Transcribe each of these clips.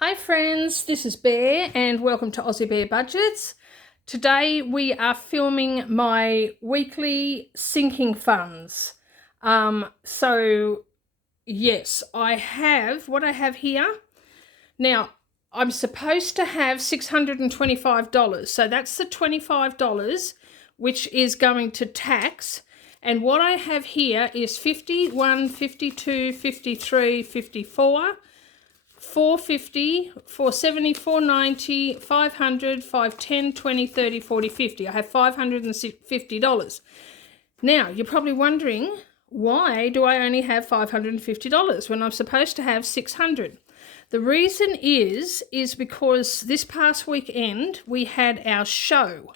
Hi friends, this is Bear and welcome to Aussiebearbudgets. Today we are filming my weekly sinking funds. Yes, I have what I have here. Now, I'm supposed to have $625, so that's the $25 which is going to tax. And what I have here is 51, 52, 53, 54, 450, 470, 490, 500, 510, 20, 30, 40, 50. I have $550. Now, you're probably wondering, why do I only have $550 when I'm supposed to have $600? The reason is because this past weekend we had our show.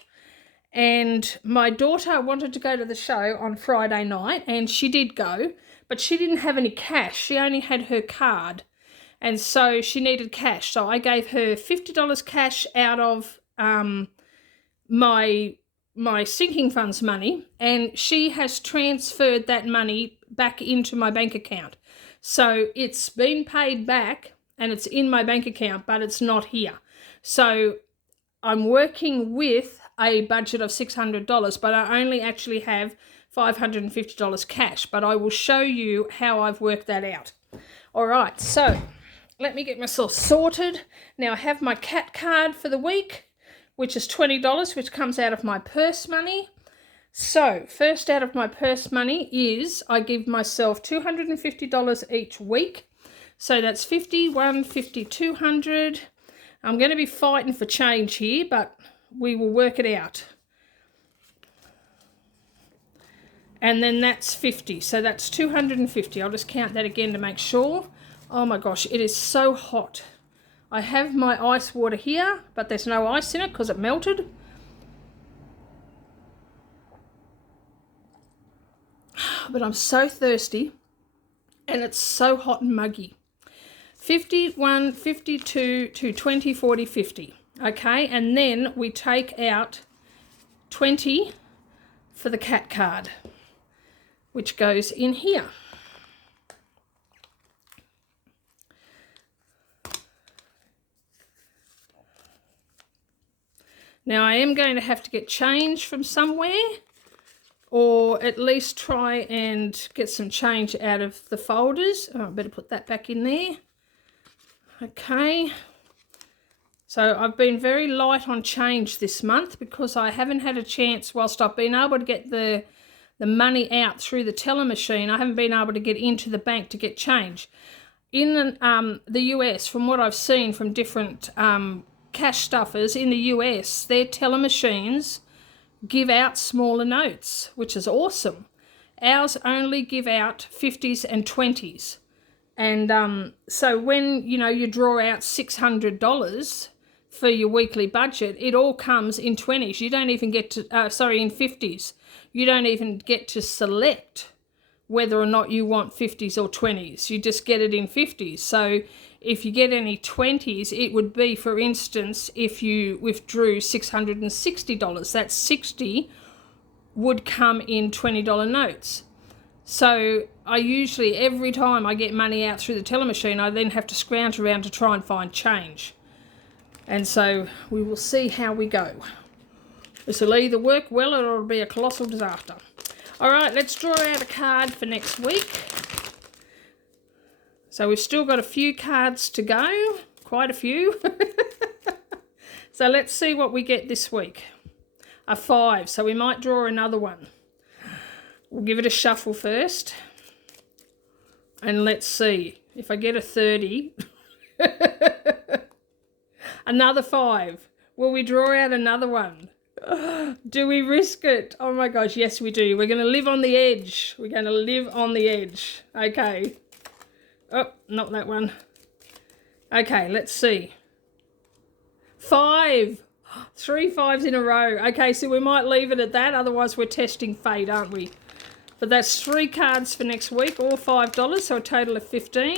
And my daughter wanted to go to the show on Friday night, and she did go, but she didn't have any cash. She only had her card. And so she needed cash. So I gave her $50 cash out of my sinking funds money, and she has transferred that money back into my bank account. So it's been paid back and it's in my bank account, but it's not here. So I'm working with a budget of $600, but I only actually have $550 cash. But I will show you how I've worked that out. All right, so let me get myself sorted. Now I have my cat card for the week, which is $20, which comes out of my purse money. So first out of my purse money is I give myself $250 each week. So that's 50, 150, 200. I'm going to be fighting for change here, but we will work it out. And then that's 50, so that's 250. I'll just count that again to make sure. Oh my gosh, it is so hot. I have my ice water here, but there's no ice in it because it melted. But I'm so thirsty and it's so hot and muggy. 51, 52 to 20, 40, 50. Okay, and then we take out 20 for the cat card, which goes in here. Now I am going to have to get change from somewhere, or at least try and get some change out of the folders. Oh, I better put that back in there. Okay. So I've been very light on change this month because I haven't had a chance, whilst I've been able to get the money out through the teller machine, I haven't been able to get into the bank to get change. In the US, from what I've seen from different cash stuffers in the US, their teller machines give out smaller notes, which is awesome. Ours only give out 50s and 20s. And so when, you draw out $600 for your weekly budget, it all comes in 20s. You don't even get to, in 50s. You don't even get to select whether or not you want 50s or 20s. You just get it in 50s. So if you get any 20s, it would be, for instance, if you withdrew $660, that 60 would come in $20 notes. So I usually, every time I get money out through the teller machine, I then have to scrounge around to try and find change. And so we will see how we go. This will either work well or it'll be a colossal disaster. All right, let's draw out a card for next week. So we've still got a few cards to go, quite a few. So let's see what we get this week. A 5, so we might draw another one. We'll give it a shuffle first. And let's see if I get a 30. Another 5. Will we draw out another one? Do we risk it? Oh my gosh, yes we do. We're going to live on the edge. We're going to live on the edge. Okay. Oh, not that one. Okay, let's see. 5. 3 5s in a row. Okay, so we might leave it at that. Otherwise we're testing fate, aren't we? But that's 3 cards for next week, all $5, so a total of 15.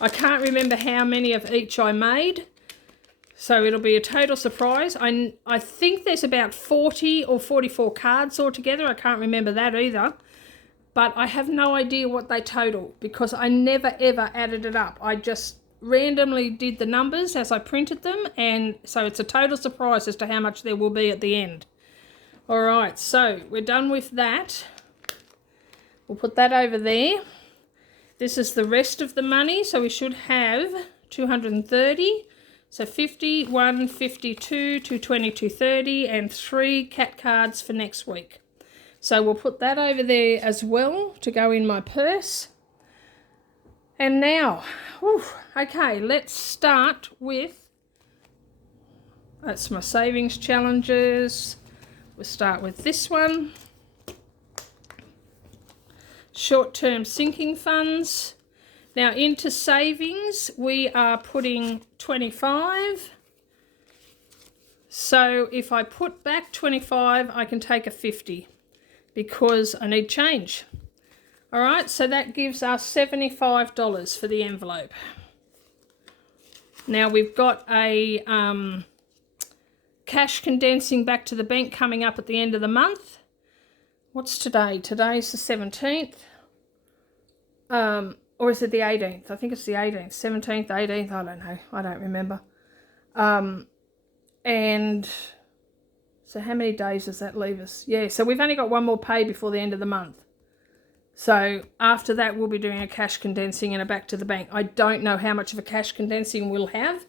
I can't remember how many of each I made, so it'll be a total surprise. I think there's about 40 or 44 cards altogether. I can't remember that either. but I have no idea what they total because I never ever added it up. I just randomly did the numbers as I printed them, and so it's a total surprise as to how much there will be at the end. All right, so we're done with that. We'll put that over there. This is the rest of the money, so we should have 230. So 50, 1, 52, 220, 230, and 3 cat cards for next week. So we'll put that over there as well to go in my purse. And now, okay, let's start with, that's my savings challenges. We'll start with this one. Short-term sinking funds. Now into savings, we are putting 25. So if I put back 25, I can take a 50 because I need change. All right, so that gives us $75 for the envelope. Now we've got a cash condensing back to the bank coming up at the end of the month. What's today? Today's the 17th. Or is it the 18th? I think it's the 18th, 17th, 18th, I don't know. I don't remember. And so how many days does that leave us? Yeah, so we've only got one more pay before the end of the month. So after that, we'll be doing a cash condensing and a back to the bank. I don't know how much of a cash condensing we'll have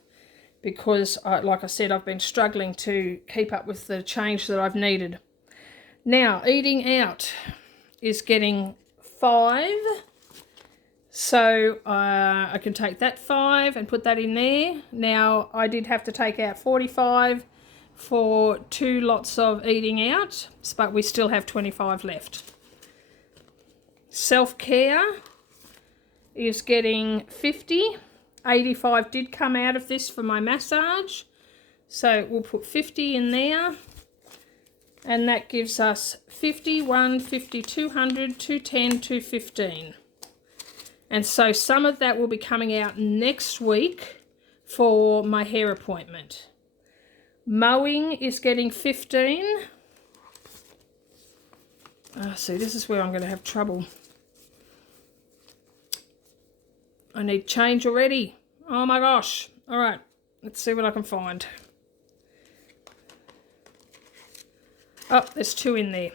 because, like I said, I've been struggling to keep up with the change that I've needed. Now, eating out is getting 5. So I can take that 5 and put that in there. Now, I did have to take out 45 for 2 lots of eating out, but we still have 25 left. Self-care is getting 50. 85 did come out of this for my massage. So we'll put 50 in there. And that gives us 50, 150, 200, 210, 215. And so some of that will be coming out next week for my hair appointment. Mowing is getting 15. See, this is where I'm going to have trouble. I need change already. Oh my gosh. All right, let's see what I can find. Oh, there's 2 in there.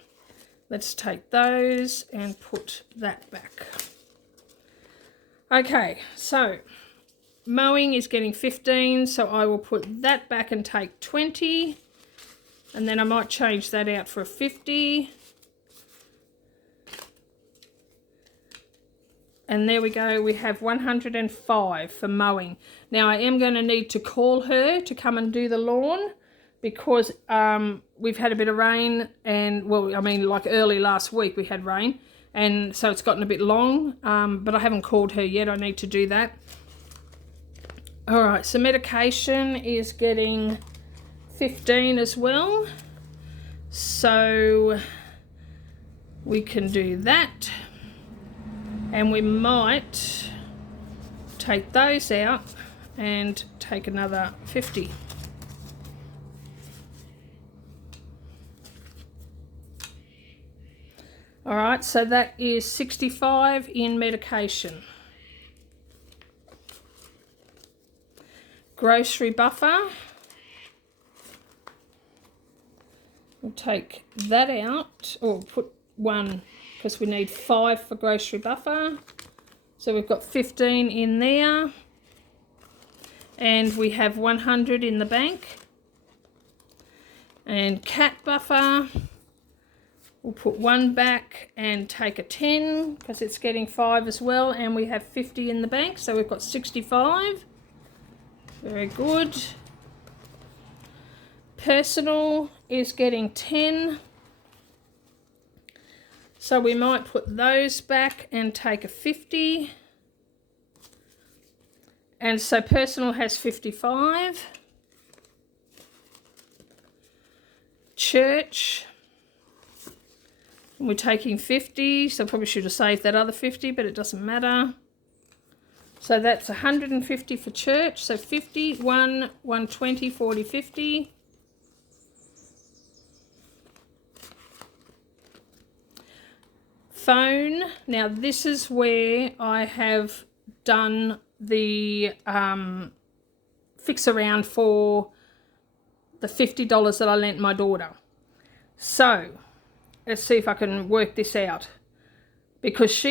Let's take those and put that back. Okay, so mowing is getting 15, so I will put that back and take 20. And then I might change that out for a 50. And there we go, we have 105 for mowing. Now I am going to need to call her to come and do the lawn because we've had a bit of rain and, well, I mean, like early last week we had rain. And so it's gotten a bit long, but I haven't called her yet. I need to do that. All right, so medication is getting 15 as well. So we can do that. And we might take those out and take another 50. All right, so that is 65 in medication. Grocery buffer. We'll take that out, or put 1, because we need 5 for grocery buffer. So we've got 15 in there. And we have 100 in the bank. And cat buffer. We'll put 1 back and take a 10 because it's getting 5 as well, and we have 50 in the bank, so we've got 65. Very good. Personal is getting 10. So we might put those back and take a 50. And so personal has 55. Church. We're taking 50, so I probably should have saved that other 50, but it doesn't matter. So that's 150 for church. So 50, 1, 120, 40, 50. phone. Now this is where I have done the fix around for the $50 that I lent my daughter. So let's see if I can work this out, because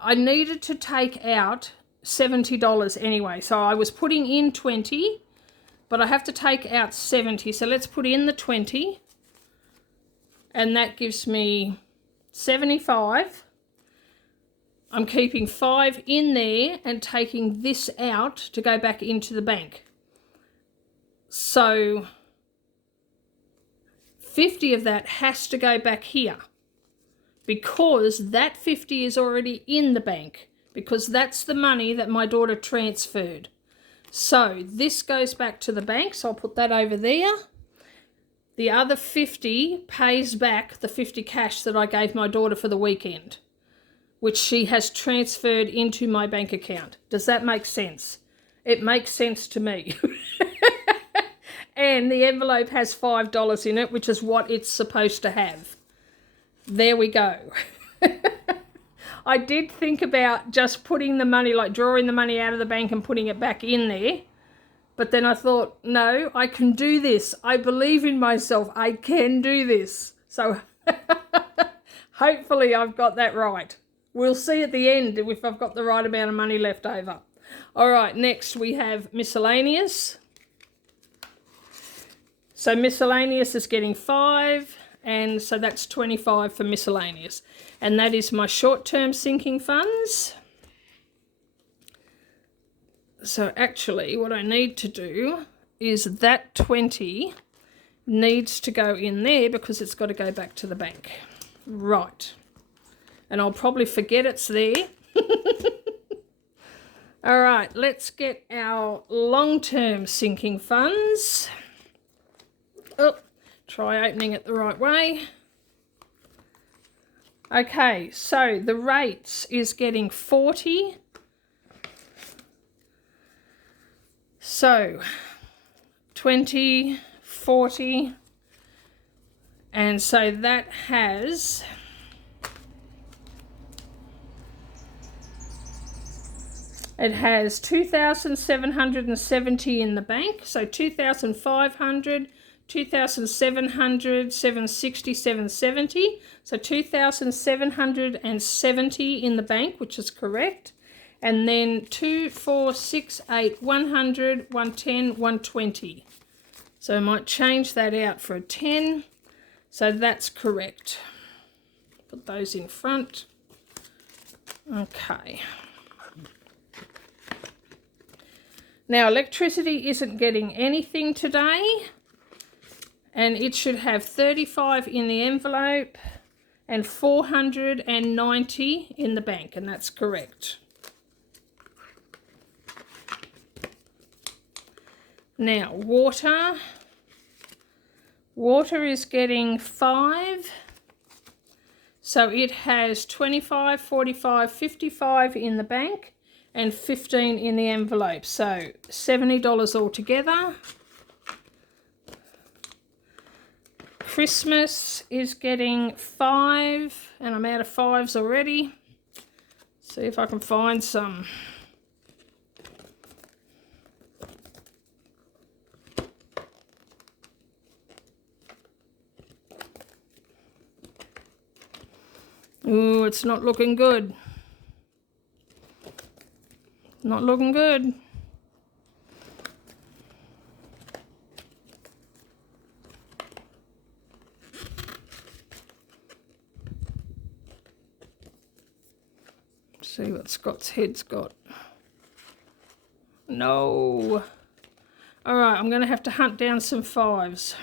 I needed to take out $70 anyway. So I was putting in 20, but I have to take out 70. So let's put in the 20, and that gives me 75. I'm keeping 5 in there and taking this out to go back into the bank. So 50 of that has to go back here, because that 50 is already in the bank, because that's the money that my daughter transferred. So this goes back to the bank, so I'll put that over there. The other 50 pays back the 50 cash that I gave my daughter for the weekend, which she has transferred into my bank account. Does that make sense? It makes sense to me. And the envelope has $5 in it, which is what it's supposed to have. There we go. I did think about just putting the money, like drawing the money out of the bank and putting it back in there. But then I thought, no, I can do this. I believe in myself. I can do this. So hopefully I've got that right. We'll see at the end if I've got the right amount of money left over. All right, next we have miscellaneous. So miscellaneous is getting 5, and so that's 25 for miscellaneous. And that is my short-term sinking funds. So actually what I need to do is that 20 needs to go in there, because it's got to go back to the bank. Right. And I'll probably forget it's there. All right, let's get our long-term sinking funds. Oh, try opening it the right way. Okay, so the rates is getting 40. So 20, 40, and so that has it has 2,770 in the bank, so 2,500, 2,700, 760, 770, so 2,770 in the bank, which is correct. And then 2, 4, 6, 8, 100, 110, 120. So I might change that out for a 10. So that's correct. Put those in front. Okay. Now electricity isn't getting anything today, and it should have 35 in the envelope and 490 in the bank, and that's correct. Now, water is getting 5, so it has 25, 45, 55 in the bank and 15 in the envelope, so $70 altogether. Christmas is getting 5, and I'm out of 5s already. See if I can find some. Ooh, it's not looking good. Not looking good. See what Scott's head's got. No. All right, I'm going to have to hunt down some 5s.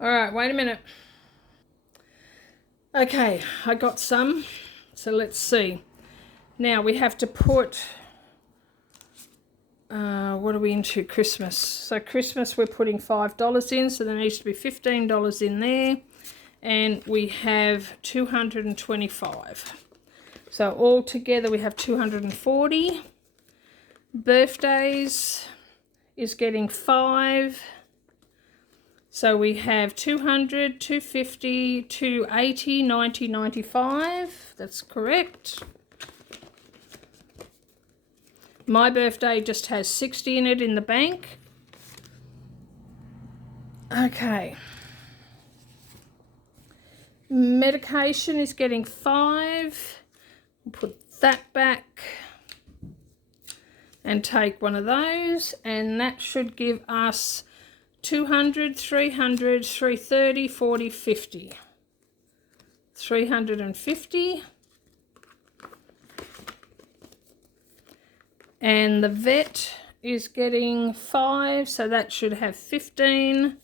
All right, wait a minute. Okay, I got some, so let's see. Now we have to put, what are we into? Christmas. So Christmas we're putting $5 in, so there needs to be $15 in there, and we have 225. So all together we have 240. Birthdays is getting 5. So we have 200, 250, 280, 90, 95. That's correct. My birthday just has 60 in it in the bank. Okay. Medication is getting 5. We'll put that back and take one of those, and that should give us 200, 300, 330, 40, 50. 350. And the vet is getting 5, so that should have 15.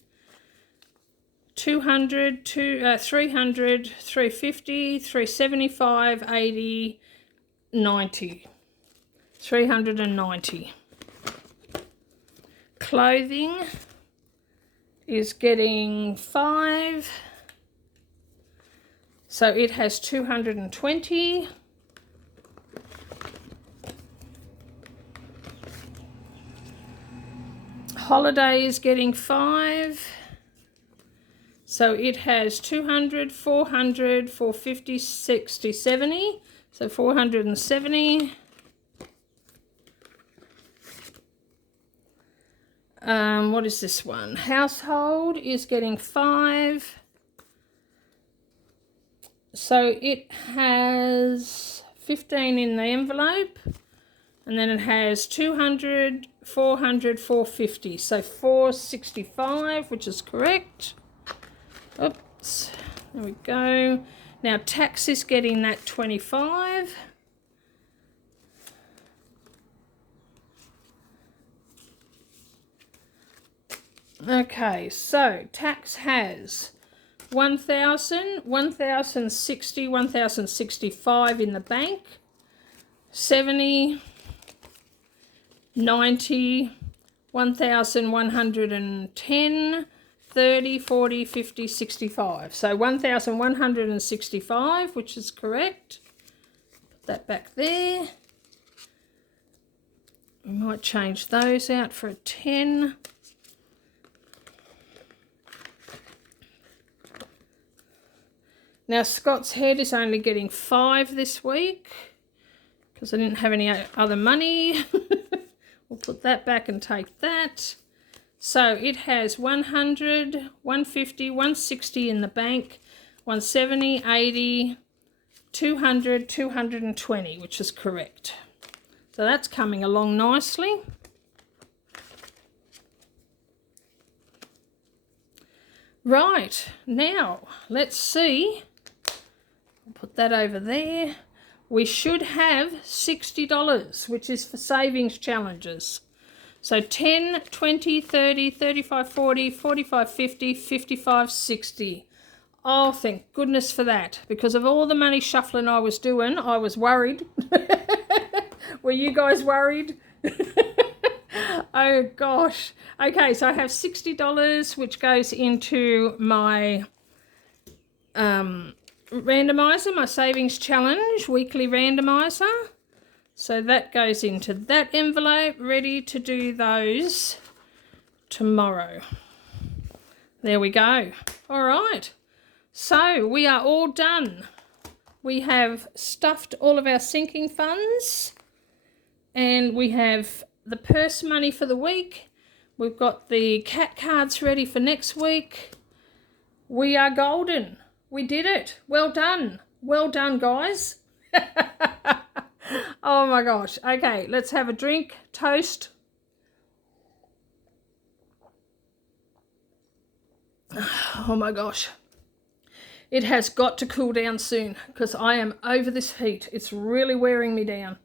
200, 300, 350, 375, 80, 90. 390. Clothing is getting 5, so it has 220. Holiday is getting 5, so it has 200, 400, 450, 60, 70, so 470. What is this one? Household is getting 5, so it has 15 in the envelope, and then it has 200, 400, 450, so 465, which is correct. Oops, there we go. Now tax is getting that 25. Okay, so tax has 1,000, 1,060, 1,065 in the bank, 70, 90, 1,110, 30, 40, 50, 65. So 1,165, which is correct. Put that back there. We might change those out for a 10. Now Scott's head is only getting 5 this week because I didn't have any other money. We'll put that back and take that. So it has 100, 150, 160 in the bank, 170, 80, 200, 220, which is correct. So that's coming along nicely. Right, now let's see. I'll put that over there. We should have $60, which is for savings challenges. So 10, 20, 30, 35, 40, 45, 50, 55, 60. Oh, thank goodness for that. Because of all the money shuffling I was doing, I was worried. Were you guys worried? Oh, gosh. Okay, so I have $60, which goes into my randomizer, my savings challenge, weekly randomizer. So that goes into that envelope, ready to do those tomorrow. There we go. All right. So we are all done. We have stuffed all of our sinking funds, and we have the purse money for the week. We've got the cat cards ready for next week. We are golden. We did it. Well done. Well done, guys. Oh my gosh. Okay, let's have a drink. Toast. Oh my gosh. It has got to cool down soon because I am over this heat. It's really wearing me down.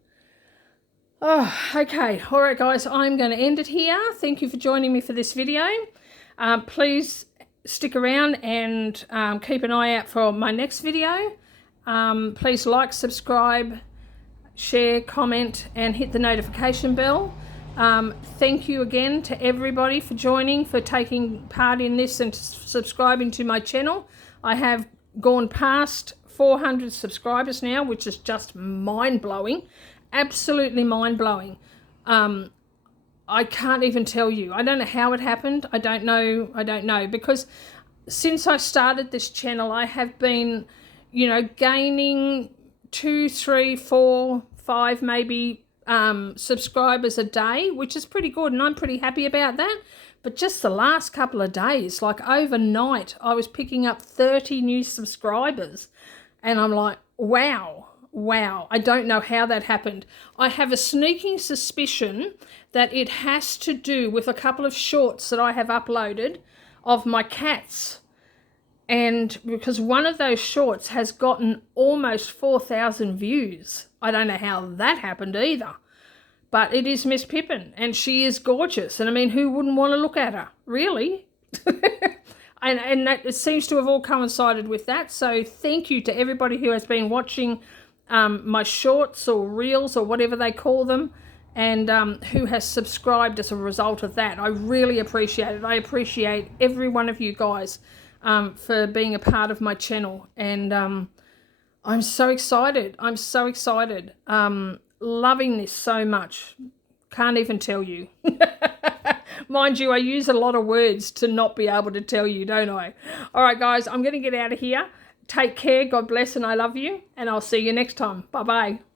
Oh, okay. All right, guys, I'm going to end it here. Thank you for joining me for this video. Please stick around and keep an eye out for my next video. Please like, subscribe, share, comment, and hit the notification bell. Thank you again to everybody for joining, for taking part in this and subscribing to my channel. I have gone past 400 subscribers now, which is just mind-blowing. Absolutely mind-blowing. I can't even tell you. I don't know how it happened. I don't know, because since I started this channel, I have been, you know, gaining 2, 3, 4, 5 maybe subscribers a day, which is pretty good, and I'm pretty happy about that. But just the last couple of days, like overnight, I was picking up 30 new subscribers, and I'm like, wow, I don't know how that happened. I have a sneaking suspicion that it has to do with a couple of shorts that I have uploaded of my cats. And because one of those shorts has gotten almost 4,000 views. I don't know how that happened either. But it is Miss Pippin, and she is gorgeous. And I mean, who wouldn't want to look at her? Really? and that, it seems to have all coincided with that. So thank you to everybody who has been watching my shorts or reels or whatever they call them, and who has subscribed as a result of that. I really appreciate it. I appreciate every one of you guys for being a part of my channel. And I'm so excited. I'm so excited. Loving this so much. Can't even tell you. Mind you, I use a lot of words to not be able to tell you, don't I? All right, guys, I'm going to get out of here. Take care. God bless, and I love you. And I'll see you next time. Bye-bye.